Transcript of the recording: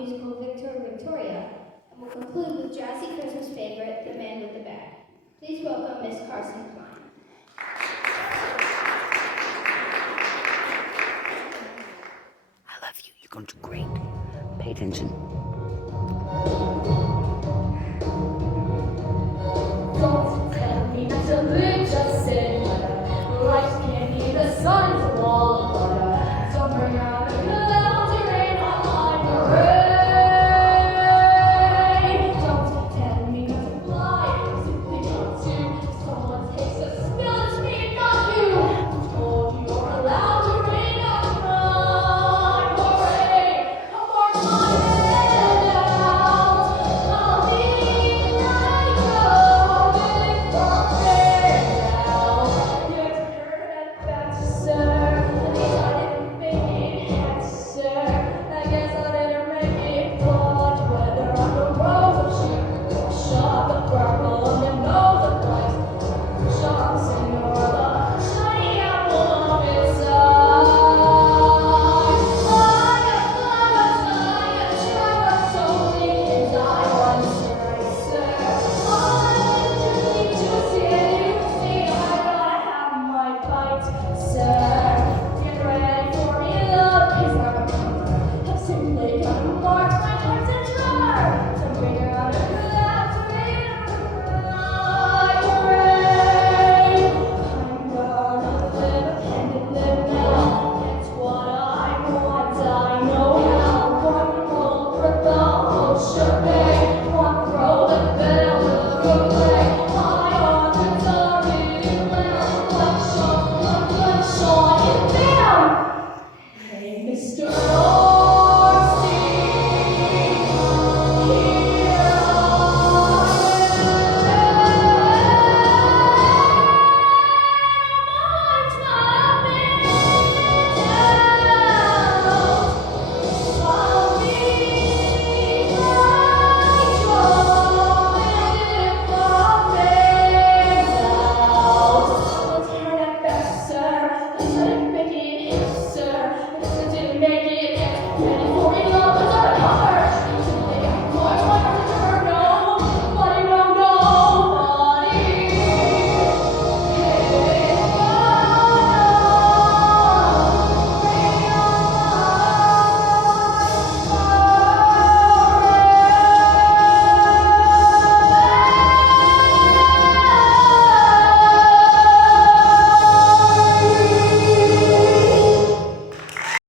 musical Victor and Victoria, and we'll conclude with jazzy Christmas favorite, The Man with the Bag. Please welcome Miss Carson Klein. I love you. You're going to do great. Pay attention.